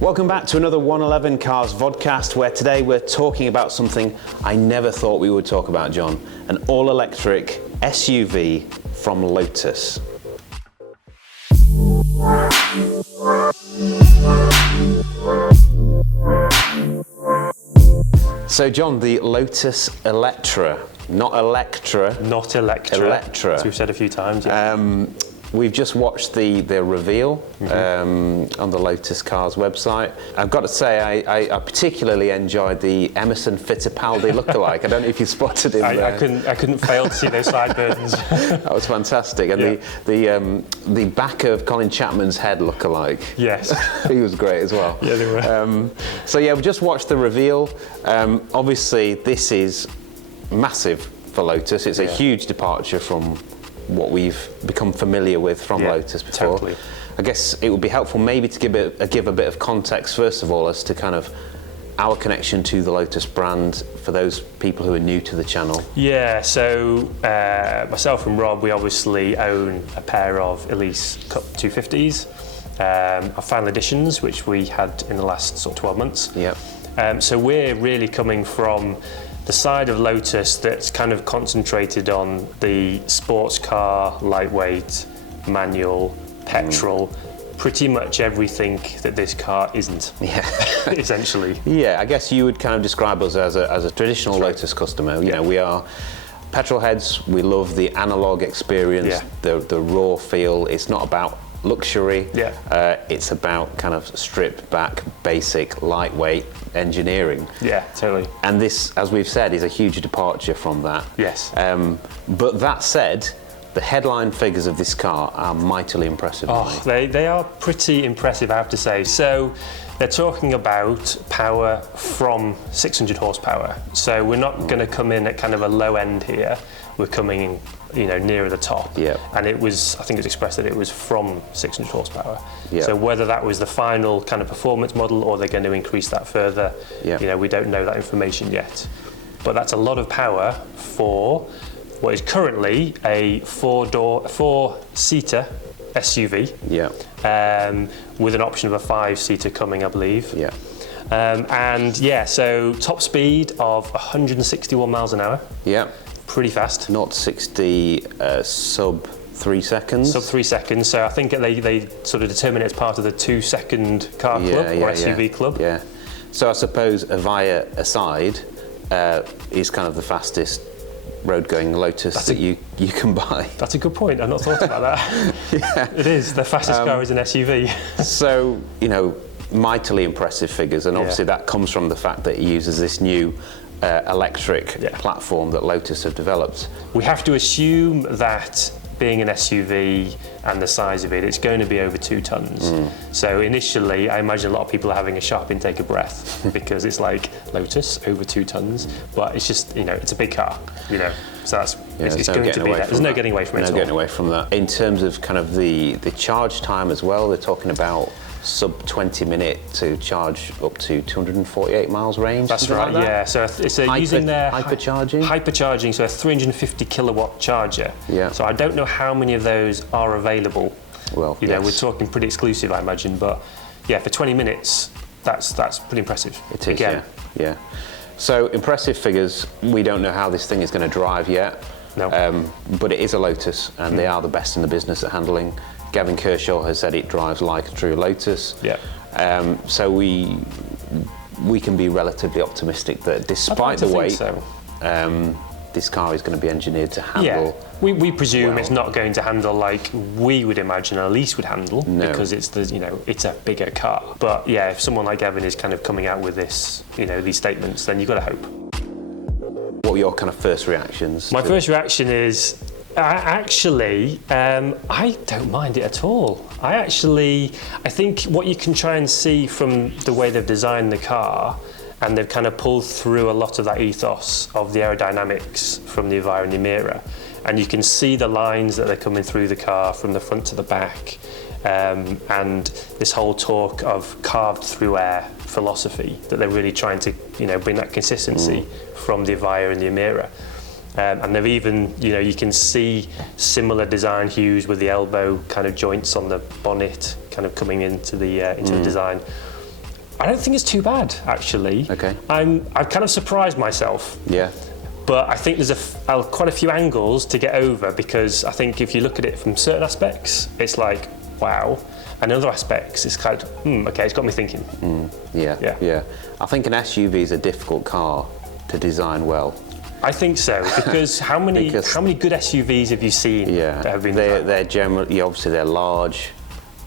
Welcome back to another 111 Cars Vodcast, where today we're talking about something I never thought we would talk about, John. An all-electric SUV from Lotus. So, John, the Lotus Eletre, not Electre. Not Electre. Electre. As we've said a few times. Yeah. We've just watched the reveal on the Lotus Cars website. I've got to say, I particularly enjoyed the Emerson Fittipaldi lookalike. I don't know if you spotted him there. I couldn't fail to see those sideburns. That was fantastic. And the back of Colin Chapman's head lookalike. Yes. He was great as well. Yeah, they were. So yeah, we just watched the reveal. Obviously, this is massive for Lotus. It's a huge departure from what we've become familiar with from Lotus before. Totally. I guess it would be helpful maybe to give a bit of context first of all as to kind of our connection to the Lotus brand for those people who are new to the channel. Yeah, so myself and Rob, we obviously own a pair of Elise Cup 250s, our final editions, which we had in the last sort of 12 months. Yep. So we're really coming from the side of Lotus that's kind of concentrated on the sports car, lightweight, manual, petrol, pretty much everything that this car isn't. Yeah. Essentially. Yeah, I guess you would kind of describe us as a traditional Lotus customer. You know, we are petrol heads. We love the analog experience, the raw feel. It's not about luxury. It's about kind of stripped back, basic, lightweight engineering. Yeah, totally. And this, as we've said, is a huge departure from that. Yes. But that said, the headline figures of this car are mightily impressive. They are pretty impressive, I have to say. So they're talking about power from 600 horsepower. So we're not going to come in at kind of a low end here. We're coming in, nearer the top. Yeah. And I think it was expressed that it was from 600 horsepower. Yeah. So whether that was the final kind of performance model or they're going to increase that further, we don't know that information yet. But that's a lot of power for what is currently a four-seater SUV. Yeah. With an option of a 5-seater coming, I believe. Yeah. So top speed of 161 miles an hour. Yeah. Pretty fast. 0 to 60 sub 3 seconds. Sub 3 seconds. So I think they sort of determine it as part of the 2-second car club or SUV club. Yeah. So I suppose Avaya aside is kind of the fastest road-going Lotus that you can buy. That's a good point. I've not thought about that. Yeah. It is. The fastest car is an SUV. So, mightily impressive figures, and obviously that comes from the fact that it uses this new electric platform that Lotus have developed. We have to assume that being an SUV and the size of it, it's going to be over 2 tons. So initially, I imagine a lot of people are having a sharp intake of breath because it's like Lotus over 2 tons, but it's just, it's a big car, So that's it's going to be that. There's no getting away from it. No getting away from that. In terms of kind of the charge time as well, they're talking about sub 20 minute to charge up to 248 miles range. That's right. Like that? Yeah. So it's using their hypercharging. So a 350 kilowatt charger. Yeah. So I don't know how many of those are available. Well, we're talking pretty exclusive, I imagine. But yeah, for 20 minutes, that's pretty impressive. It is. Again. Yeah. So impressive figures. We don't know how this thing is going to drive yet. No. But it is a Lotus, and they are the best in the business at handling. Gavin Kershaw has said it drives like a true Lotus. Yeah. So we can be relatively optimistic that despite the weight, this car is going to be engineered to handle. Yeah. We presume it's not going to handle like we would imagine Elise would handle because it's it's a bigger car. But yeah, if someone like Gavin is kind of coming out with this, these statements, then you've got to hope. What were your kind of first reactions? My first reaction is, I don't mind it at all. I think what you can try and see from the way they've designed the car, and they've kind of pulled through a lot of that ethos of the aerodynamics from the Avaya and the Emira, and you can see the lines that are coming through the car from the front to the back, and this whole talk of carved through air philosophy that they're really trying to bring that consistency from the Avaya and the Emira. And they've even, you can see similar design hues with the elbow kind of joints on the bonnet kind of coming into the design. I don't think it's too bad, actually. Okay. I've kind of surprised myself. Yeah. But I think there's quite a few angles to get over, because I think if you look at it from certain aspects, it's like, wow. And other aspects, it's kind of, okay, it's got me thinking. Yeah. I think an SUV is a difficult car to design well. I think so, because how many good SUVs have you seen that have been designed? They're generally, obviously they're large,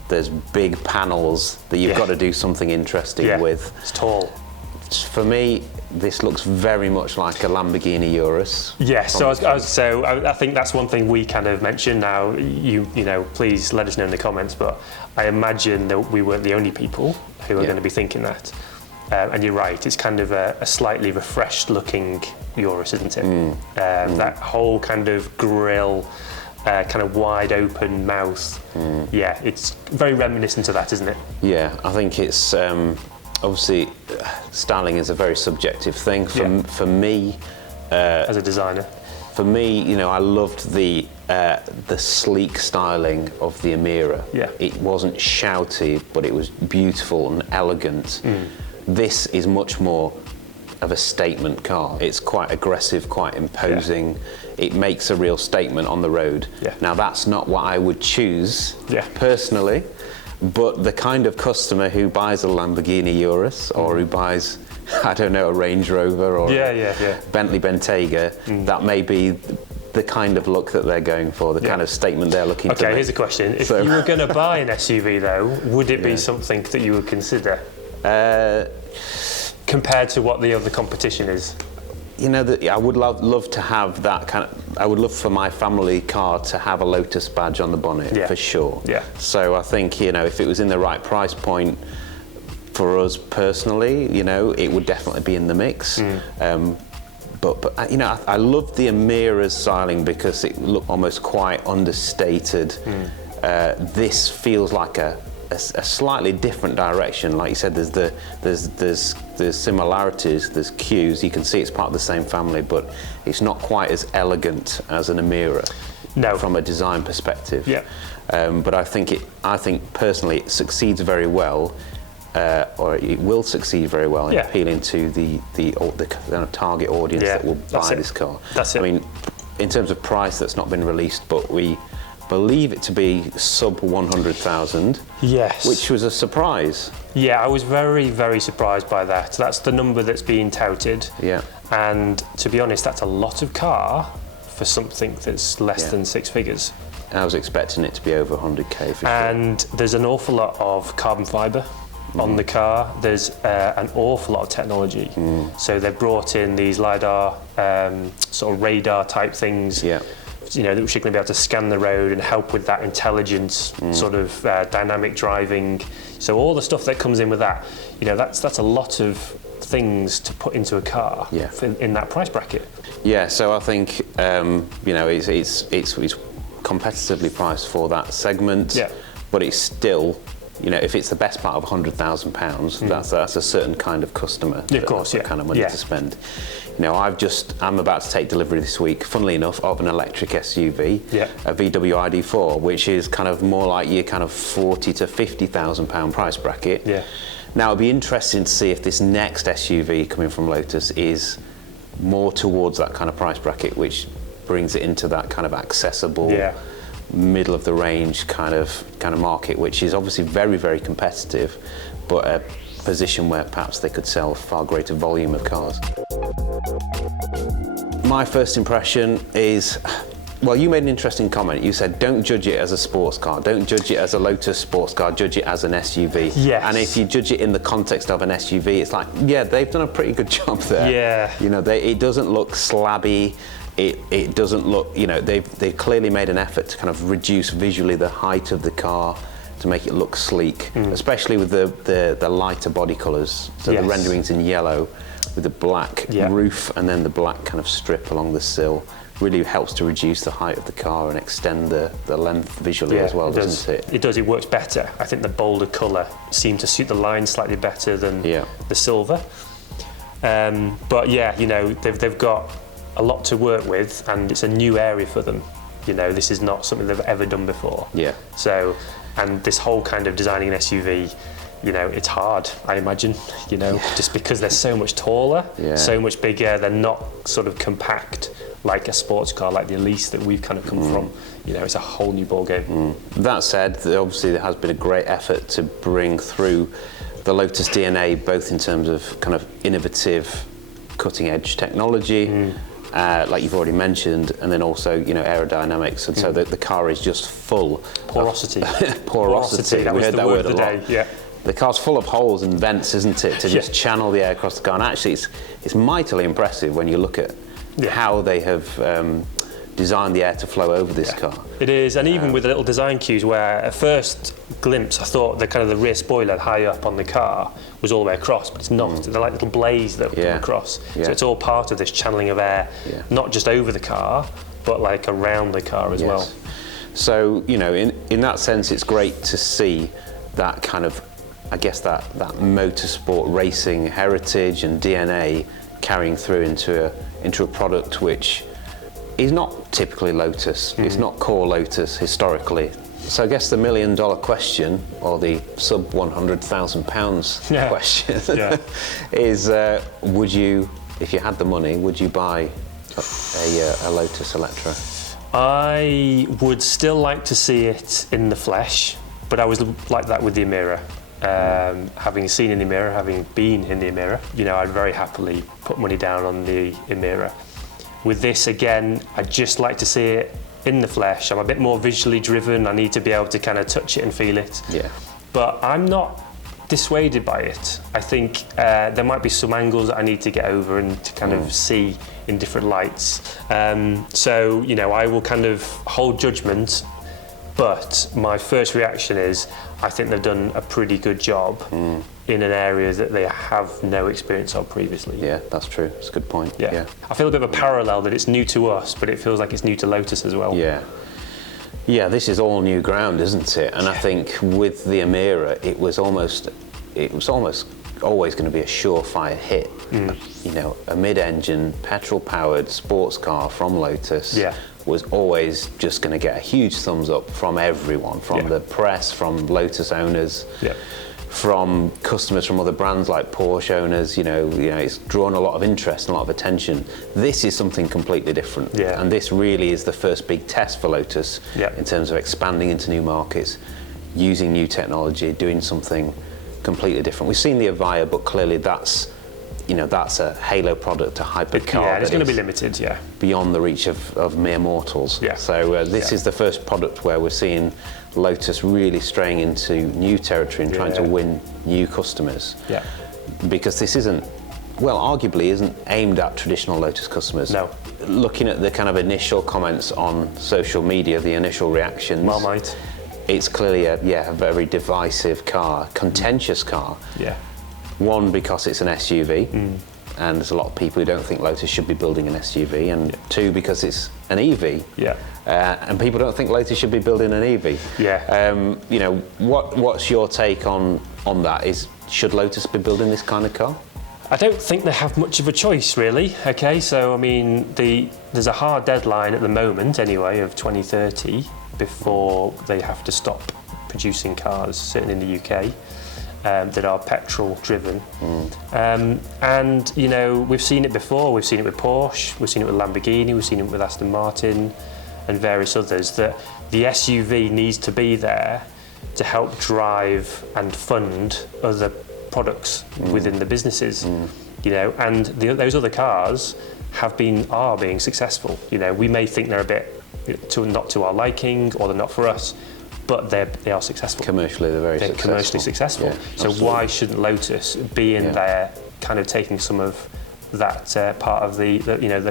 there's big panels that you've got to do something interesting with. It's tall. For me, this looks very much like a Lamborghini Urus. Yes, so I think that's one thing we kind of mentioned. Now, you know, please let us know in the comments, but I imagine that we weren't the only people who are going to be thinking that. And you're right, it's kind of a slightly refreshed looking Urus, isn't it? That whole kind of grille, kind of wide open mouth. Yeah, it's very reminiscent of that, isn't it? Yeah, I think it's obviously styling is a very subjective thing. For me, as a designer. For me, you know, I loved the sleek styling of the Emira. Yeah. It wasn't shouty, but it was beautiful and elegant. This is much more of a statement car. It's quite aggressive, quite imposing. It makes a real statement on the road. Now, that's not what I would choose personally, but the kind of customer who buys a Lamborghini Urus or who buys, I don't know, a Range Rover or a Bentley Bentayga, that may be the kind of look that they're going for, the kind of statement they're looking to make. Okay, here's a question. If you were going to buy an SUV, though, would it be something that you would consider? Compared to what the other competition is? You know, I would love to have that kind of, I would love for my family car to have a Lotus badge on the bonnet, for sure. So I think, you know, if it was in the right price point for us personally, you know, it would definitely be in the mix. But you know, I love the Emira's styling because it looked almost quite understated. This feels like a slightly different direction. Like you said, there's similarities, there's cues. You can see it's part of the same family, but it's not quite as elegant as an Emira. No. From a design perspective. But I think personally it succeeds very well. Or it will succeed very well in appealing to the kind of target audience that will buy this car. That's it. I mean, in terms of price, that's not been released, but we believe it to be sub 100,000. Yes. Which was a surprise. Yeah, I was very, very surprised by that. That's the number that's being touted. And to be honest, that's a lot of car for something that's less than six figures. I was expecting it to be over 100k for sure. And there's an awful lot of carbon fibre on the car. There's an awful lot of technology. So they've brought in these LiDAR, sort of radar type things, you know, which are going to be able to scan the road and help with that intelligence, sort of dynamic driving. So all the stuff that comes in with that, you know, that's a lot of things to put into a car in that price bracket. Yeah, so I think you know, it's competitively priced for that segment, but it's still, you know, if it's the best part of £100,000, that's a certain kind of customer. Of course, that's the kind of money to spend. You know, I'm about to take delivery this week, funnily enough, of an electric SUV, a VW ID4, which is kind of more like your kind of £40,000 to £50,000 price bracket. Now, it'll be interesting to see if this next SUV coming from Lotus is more towards that kind of price bracket, which brings it into that kind of accessible, middle of the range kind of market, which is obviously very, very competitive, but a position where perhaps they could sell a far greater volume of cars. My first impression is, well, you made an interesting comment. You said, don't judge it as a sports car. Don't judge it as a Lotus sports car. Judge it as an SUV. And if you judge it in the context of an SUV, it's like, yeah, they've done a pretty good job there. You know, it doesn't look slabby. It doesn't look, you know, they've clearly made an effort to kind of reduce visually the height of the car to make it look sleek, especially with the lighter body colours. So the renderings in yellow with the black roof and then the black kind of strip along the sill really helps to reduce the height of the car and extend the length visually as well, doesn't it? It does, it works better. I think the bolder colour seemed to suit the line slightly better than the silver. But yeah, you know, they've got a lot to work with and it's a new area for them. You know, this is not something they've ever done before. So, and this whole kind of designing an SUV, it's hard, I imagine, just because they're so much taller, so much bigger. They're not sort of compact like a sports car, like the Elise that we've kind of come from. It's a whole new ball game. That said, obviously there has been a great effort to bring through the Lotus DNA, both in terms of kind of innovative, cutting-edge technology, like you've already mentioned, and then also aerodynamics, and so the car is just full. Porosity. Porosity. That we was heard the that word word of a the lot. day. Yeah. The car's full of holes and vents, isn't it, to just channel the air across the car. And actually, it's mightily impressive when you look at how they have designed the air to flow over this car. It is, and even with the little design cues, where at first glimpse I thought the rear spoiler high up on the car was all the way across, but it's not. They're like little blades that come across. So it's all part of this channeling of air, not just over the car, but like around the car as well. So, in that sense, it's great to see that kind of, I guess, that motorsport racing heritage and DNA carrying through into a product which is not typically Lotus. It's not core Lotus historically. So I guess the $1 million question, or the sub £100,000 question, is: would you, if you had the money, would you buy a Lotus Eletre? I would still like to see it in the flesh, but I was like that with the Emira. Having seen in the Emira, having been in the Emira, I'd very happily put money down on the Emira. With this, again, I'd just like to see it in the flesh. I'm a bit more visually driven. I need to be able to kind of touch it and feel it. Yeah. But I'm not dissuaded by it. I think there might be some angles that I need to get over and to kind of see in different lights. So, I will kind of hold judgment, but my first reaction is I think they've done a pretty good job in an area that they have no experience of previously. Yeah, that's true. It's a good point. Yeah. I feel a bit of a parallel that it's new to us, but it feels like it's new to Lotus as well. Yeah, this is all new ground, isn't it? And I think with the Emira, it was almost always going to be a surefire hit. A mid-engine, petrol-powered sports car from Lotus was always just going to get a huge thumbs up from everyone, from the press, from Lotus owners, from customers from other brands like Porsche owners. It's drawn a lot of interest and a lot of attention. This is something completely different, and this really is the first big test for Lotus in terms of expanding into new markets, using new technology, doing something completely different. We've seen the Avaya, but clearly that's a halo product, a hypercar. Yeah, it's going to be limited, beyond the reach of mere mortals. So this is the first product where we're seeing Lotus really straying into new territory and trying to win new customers. Because this arguably isn't aimed at traditional Lotus customers. No. Looking at the kind of initial comments on social media, the initial reactions. Marmite. It's clearly a very divisive car, contentious car. One, because it's an SUV, and there's a lot of people who don't think Lotus should be building an SUV, and two, because it's an EV, and people don't think Lotus should be building an EV. What's your take on that? Should Lotus be building this kind of car? I don't think they have much of a choice, really. Okay, so I mean, there's a hard deadline at the moment, anyway, of 2030 before they have to stop producing cars, certainly in the UK. That are petrol driven. And we've seen it before. We've seen it with Porsche, we've seen it with Lamborghini, we've seen it with Aston Martin and various others, that the SUV needs to be there to help drive and fund other products within the businesses. And those other cars are being successful. We may think they're a bit not to our liking, or they're not for us, but they are successsuccessful. Commercially, they're commercially successful. So why shouldn't Lotus be in there, kind of taking some of that part of the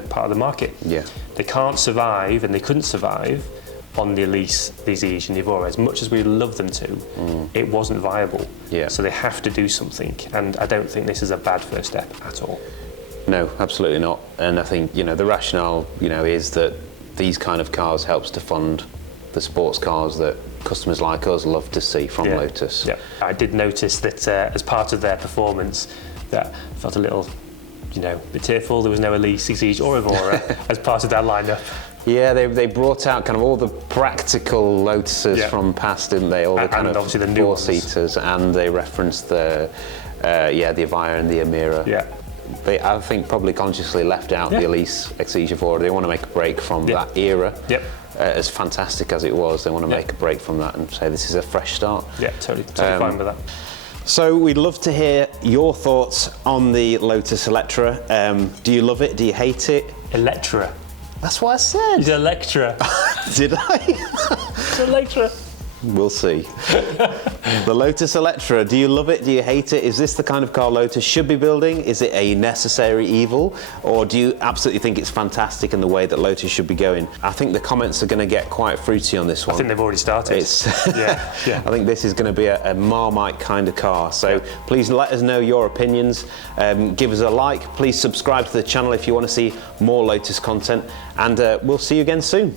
part of the market? They can't survive, and they couldn't survive on the Elise, the Exige, and the Evora. As much as we love them to, it wasn't viable. So they have to do something, and I don't think this is a bad first step at all. No, absolutely not. And I think the rationale is that these kind of cars helps to fund the sports cars that customers like us love to see from Lotus. I did notice that as part of their performance, that I felt a little, bit tearful. There was no Elise, Exige or Evora as part of their lineup. Yeah, they brought out kind of all the practical Lotuses from past, didn't they? All the kind of obviously the new four-seaters, and they referenced the Avira and the Emira. Yeah. They, I think, probably consciously left out the Elise Exige 4. They want to make a break from that era. Yep. As fantastic as it was, they want to make a break from that and say this is a fresh start. Yeah, totally fine with that. So we'd love to hear your thoughts on the Lotus Eletre. Do you love it? Do you hate it? Electre. That's what I said. It's Electre. Did I? It's Electre. We'll see. The Lotus Eletre, do you love it? Do you hate it? Is this the kind of car Lotus should be building? Is it a necessary evil? Or do you absolutely think it's fantastic in the way that Lotus should be going? I think the comments are going to get quite fruity on this one. I think they've already started. I think this is going to be a Marmite kind of car. So please let us know your opinions. Give us a like. Please subscribe to the channel if you want to see more Lotus content. And we'll see you again soon.